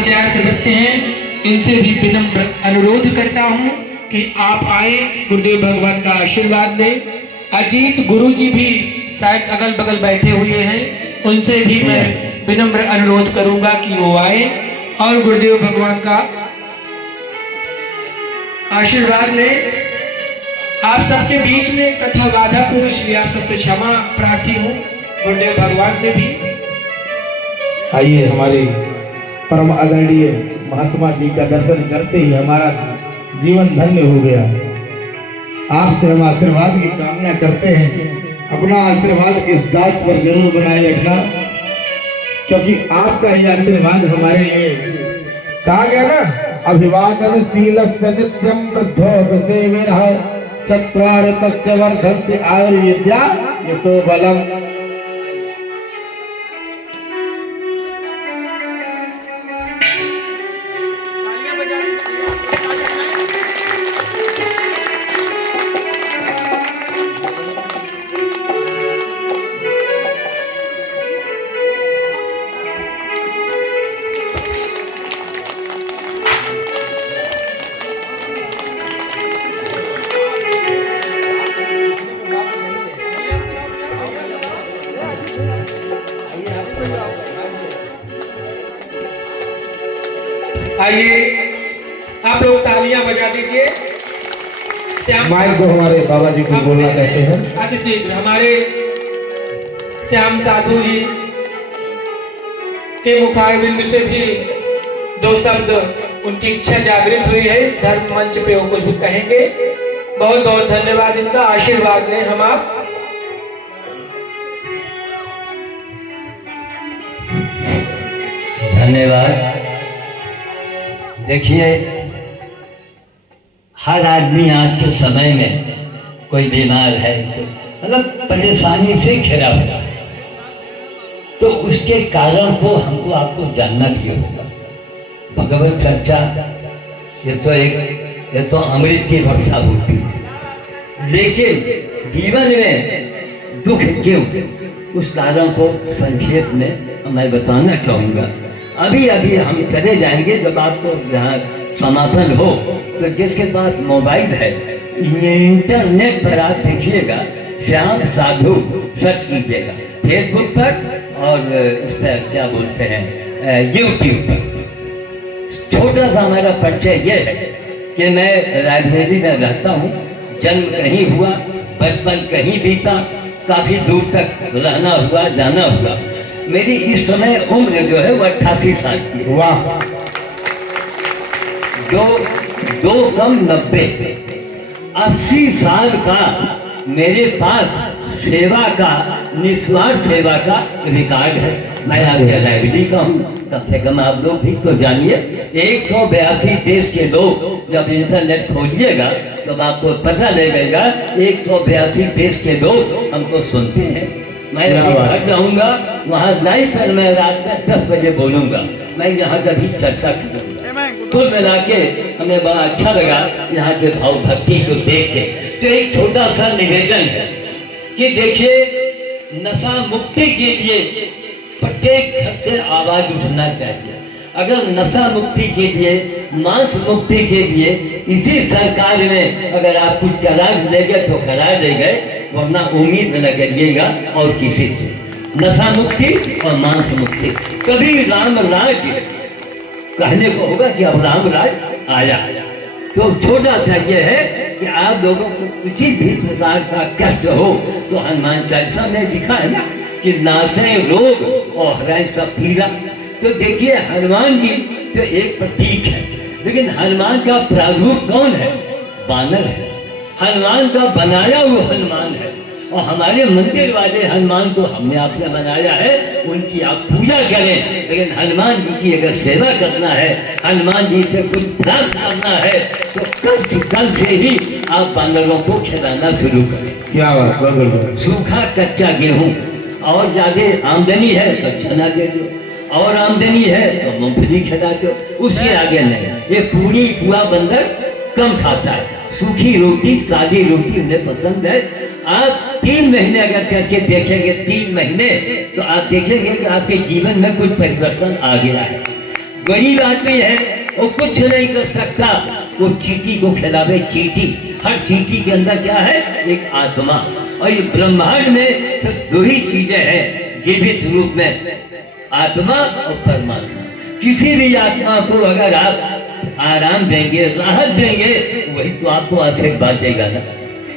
पंचायत सदस्य हैं, इनसे भी विनम्र अनुरोध करता हूं कि आप आए, गुरुदेव भगवान का आशीर्वाद लें। अजीत गुरुजी भी शायद अगल बगल बैठे हुए हैं, उनसे भी मैं विनम्र अनुरोध करूंगा कि वो आए और गुरुदेव भगवान का आशीर्वाद ले। आप सबके बीच में कथा बाधा पूर्ण, इसलिए आप सबसे क्षमा प्रार्थी हूँ गुरुदेव भगवान से भी। आइए, हमारे परम आदरणीय महात्मा जी का दर्शन करते ही हमारा जीवन धन्य हो गया। आपसे हम आशीर्वाद की कामना करते हैं, अपना आशीर्वाद इस दास पर जरूर बनाए रखना, क्योंकि आपका ही आशीर्वाद हमारे लिए कहा गया ना, अभिवादन शीलस्य नित्यं वृद्धो सेविनः चत्वार तस्य वर्धन्ते आयुर्विद्या यशो बलम्। आइए, आप लोग तालियां बजा दीजिए। माइक को हमारे बाबा जी को बोलना कहते हैं। अति शीघ्र हमारे श्याम साधु जी के मुखारबिंद से भी दो शब्द उनकी इच्छा जागृत हुई है, इस धर्म मंच पे वो कुछ भी कहेंगे। बहुत बहुत धन्यवाद, इनका आशीर्वाद लें हम आप। धन्यवाद। देखिए, हर आदमी आज के समय में कोई बीमार है, मतलब परेशानी से घिरा हुआ है, तो उसके कारण को हमको आपको जानना भी होगा। भगवत चर्चा ये तो अमृत की वर्षा होती है, लेकिन जीवन में दुख क्यों, उस कारण को संक्षेप में मैं बताना चाहूँगा। अभी अभी हम चले जाएंगे, जब आपको यहाँ समापन हो तो जिसके पास मोबाइल है, इंटरनेट पर आप देखिएगा, श्याम साधु सर्च कीजिएगा फेसबुक पर और इस पर क्या बोलते हैं यूट्यूब पर। छोटा सा हमारा परिचय ये है कि मैं रायबरेली में रहता हूँ, जन्म कहीं हुआ, बचपन कहीं बीता, काफी दूर तक रहना हुआ, जाना हुआ। मेरी इस समय उम्र जो है वो 88 साल की है। वाह। दो कम 90, 80 साल का मेरे पास सेवा का, निस्वार्थ सेवा का रिकॉर्ड है। मैं आपके लाइब्रेरी का हूँ, कम से कम आप लोग भी तो जानिए। 182 देश के लोग जब इंटरनेट खोजिएगा तो आपको पता लगेगा 182 देश के लोग हमको सुनते हैं। मैं घर जाऊंगा, वहाँ लाइव पर मैं रात में 10 बजे बोलूंगा। मैं यहाँ कभी चर्चा करूँगा। कुल मिला के हमें बड़ा अच्छा लगा यहाँ के भाव भक्ति को देख के। तो एक छोटा सा निवेदन है कि देखिए, नशा मुक्ति के लिए प्रत्येक घर से आवाज उठना चाहिए। अगर नशा मुक्ति के लिए, मांस मुक्ति के लिए इसी सरकार में अगर आप कुछ करा लेंगे तो करा देंगे, वरना उम्मीद न करिएगा और किसी से। नशा मुक्ति और मांस मुक्ति। कभी राम राज कहने को होगा कि अब राम राज आया। तो छोटा सा ये है कि आप लोगों को किसी भी प्रकार का कष्ट हो तो हनुमान चालीसा में लिखा है ना कि नाशे रोग और हराए सब पीड़ा। तो देखिए, हनुमान जी तो एक प्रतीक है, लेकिन हनुमान का प्रारूप कौन है? बानर है। हनुमान का बनाया हुआ हनुमान है, और हमारे मंदिर वाले हनुमान को हमने आपसे बनाया है, उनकी आप पूजा करें। लेकिन हनुमान जी की अगर सेवा करना है, हनुमान जी से कुछ प्राप्त करना है, तो कल से ही आप बानरों को खिलाना शुरू करें। क्या बात। सूखा कच्चा गेहूँ, और ज्यादा आमदनी है तो चना दे दो, और आमदनी है तो मूंगफली खिला दो, उसके आगे नहीं। ये पूरी पूरा बंदर कम खाता है, सूखी रोटी, सादी रोटी उन्हें पसंद है। आप 3 महीने अगर करके देखेंगे, 3 महीने, तो आप देखेंगे कि आपके जीवन में कुछ परिवर्तन आ गया है। गरीब आदमी है, वो कुछ नहीं कर सकता, वो चींटी को खिलावे। चींटी, हर चींटी के अंदर क्या है? एक आत्मा। और ये ब्रह्मांड में सिर्फ दो ही चीजें हैं जीवित रूप में, आत्मा और परमात्मा। किसी भी आत्मा को अगर आप आराम देंगे, राहत देंगे, वही तो आपको आशीर्वाद देगा ना।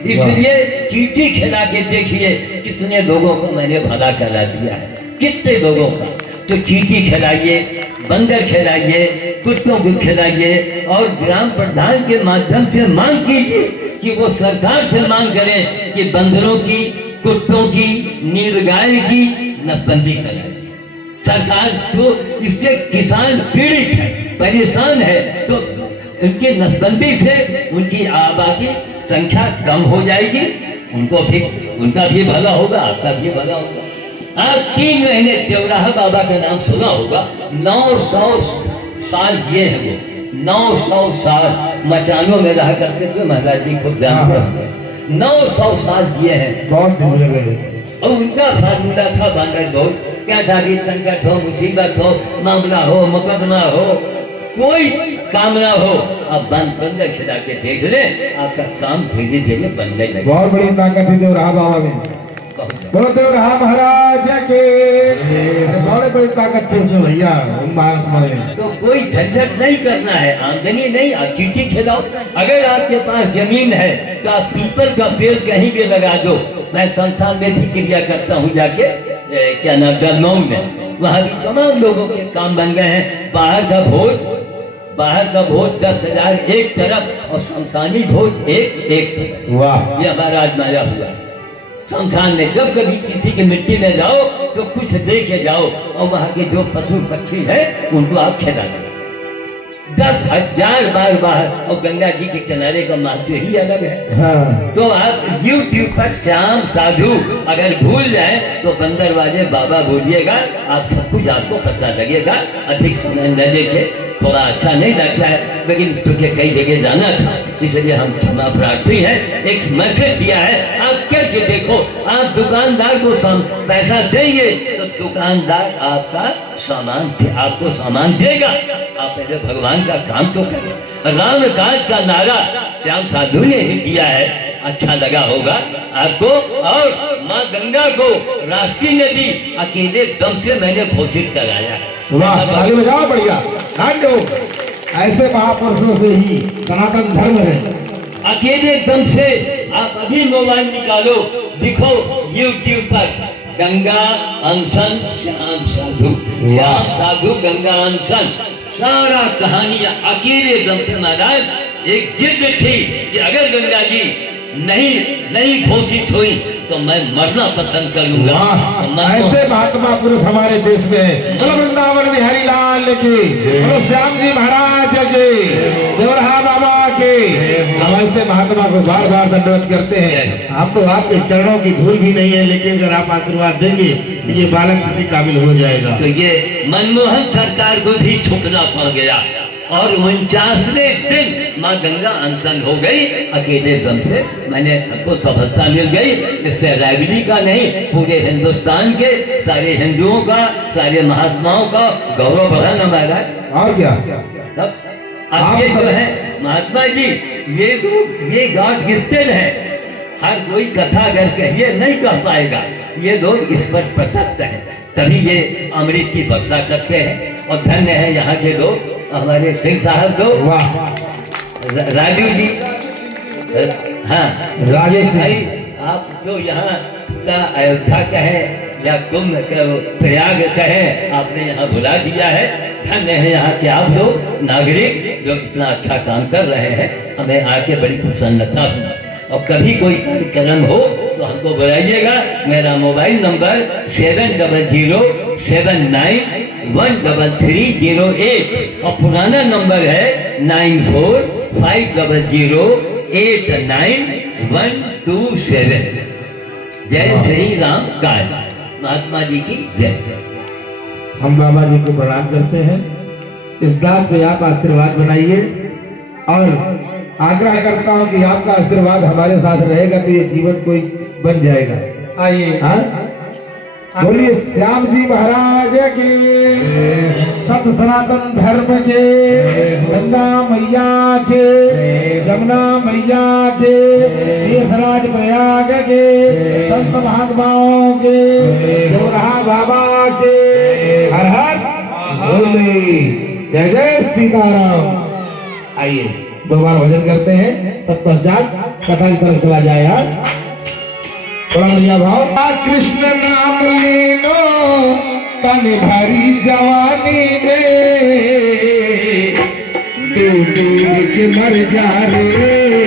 इसलिए चींटी खिला के देखिए कितने लोगों को मैंने भला करा दिया है, कितने लोगों का। तो चींटी खिलाइए, बंदर खिलाइए, कुत्तों को खिलाइए, और ग्राम प्रधान के माध्यम से मांग कीजिए कि वो सरकार से मांग करें कि बंदरों की, कुत्तों की, नीलगाय की नसबंदी कराए। सरकार तो इससे किसान पीड़ित है, परेशान है, तो उनकी नसबंदी से उनकी आबादी संख्या कम हो जाएगी, उनका भी भला होगा, आपका भी भला होगा। आप 3 महीने देवराहा बाबा का नाम सुना होगा। 900 साल जिए हैं वो, 900 साल मचानों में रहा करते थे, महाराज जी खुद जानते हैं। 900 साल जिए हैं, बहुत दिन हो गए। और उनका फार्मूला था बानर बहुत, क्या शादी संकट हो, मुसीबत हो, मामला हो, मुकदमा हो, कोई कामना हो, आप बंदर खिला के देख ले, आपका काम धीरे धीरे बनने लगे। बहुत बड़ी ताकत है देवराहा बाबा में। बोलो देवराहा महाराज के। बहुत बड़ी ताकत थी उसमें भैया, महात्मा में। तो कोई झंझट नहीं करना है, आमदनी नहीं, आप चींटी खिलाओ। अगर आपके पास जमीन है तो आप पीपल का पेड़ कहीं भी लगा दो। मैं संसार में भी क्रिया करता हूँ जाके, क्या नाम, दलमऊ में, वहाँ भी तमाम लोगों के काम बन गए हैं। बाहर का भोज 10,000 एक तरफ, और शमशानी भोज एक तरफ। वाह, ये हमारा आजमाया हुआ है। शमशान में जब कभी किसी की मिट्टी में जाओ तो कुछ दे के जाओ, और वहाँ के जो पशु पक्षी है उनको आप खिला दो। 10,000 बार बाहर, और गंगा जी के किनारे का महत्व ही अलग है। हाँ। तो आप YouTube पर श्याम साधु अगर भूल जाए तो बंदर वाले बाबा बोलिएगा, आप सब कुछ आपको पता लगेगा। अधिक समय न लेके, थोड़ा अच्छा नहीं लगता है, लेकिन क्योंकि कई जगह जाना था इसलिए हम क्षमा प्रार्थी हैं। एक मैसेज दिया है, आप करके देखो। आप दुकानदार को पैसा देंगे तो दुकानदार आपको सामान देगा। आप पहले भगवान का काम तो करें। राम काज का नारा श्याम साधु ने ही दिया है, अच्छा लगा होगा आपको। और माँ गंगा को राष्ट्रीय नदी अकेले दम से मैंने घोषित कराया। वाह, आगे बजाओ, बढ़िया। ऐसे महापुरुषों से ही सनातन धर्म है। अकेले दम से आप अभी मोबाइल निकालो, दिखो YouTube पर गंगा अनशन श्याम साधु, श्याम साधु गंगा अनशन, सारा कहानियां अकेले दम से। महाराज एक जिद थी कि अगर गंगा जी नहीं घोषित हुई तो मैं मरना पसंद करूंगा। ऐसे महात्मा पुरुष हमारे देश में है। बोलो वृंदावन बिहारी लाल की, बोलो श्याम जी महाराज के, देवराहा बाबा के। हम ऐसे महात्मा को बार बार दंडवत करते हैं। हमको आपके चरणों की धूल भी नहीं है, लेकिन अगर आप आशीर्वाद देंगे तो ये बालक किसी काबिल हो जाएगा। तो ये मनमोहन सरकार को भी छुपना पड़ गया, और 49वें दिन माँ गंगा अनशन हो गई अकेले दम से। मैंने आपको सफलता मिल गई। इससे रैली का नहीं, पूरे हिंदुस्तान के सारे हिंदुओं का, सारे महात्माओं का गौरव बढ़ा ना महाराज। और क्या, तब आपके जो है महात्मा जी, ये गॉड गिफ्टेड है। हर कोई कथा अगर कहिए नहीं कह पाएगा, ये लोग इस पर प्रतक्त है, तभी ये अमृत की वर्षा करते हैं। और धन्य है यहाँ के लोग, हमारे सिंह साहब तो, राजू जी, हाँ राजेश भाई, आप जो यहाँ का अयोध्या कहें या कुंभ प्रयाग कहें, आपने यहाँ बुला दिया है। धन्य है यहाँ के आप लोग नागरिक जो इतना अच्छा काम कर रहे हैं। हमें आके बड़ी प्रसन्नता हुई। और कभी कोई कार्यक्रम हो तो हमको बुलाइएगा। मेरा मोबाइल नंबर 7000791308 और पुराना नंबर है 9450089127। जय श्री राम काल। महात्मा जी की जय। हम बाबा जी को प्रणाम करते हैं। इस दास पे आप आशीर्वाद बनाइए, और आग्रह करता हूं कि आपका आशीर्वाद हमारे साथ रहेगा तो ये जीवन कोई बन जाएगा। आइए, हाँ? बोलिए श्याम जी महाराज के, सत सनातन धर्म के, गंगा मैया के, जमुना मैया के, तीर्थराज प्रयाग के, संत महात्माओं के, दोरहा बाबा के, हर हर बोले, जय जय सीताराम। आइए दो बार भजन करते हैं, तत्पश्चात कथा की तरफ चला जाए। यार थोड़ा बढ़िया भाव। कृष्ण नाम ले लो तन भरी जवानी में, दूर दूर के मर जा रे।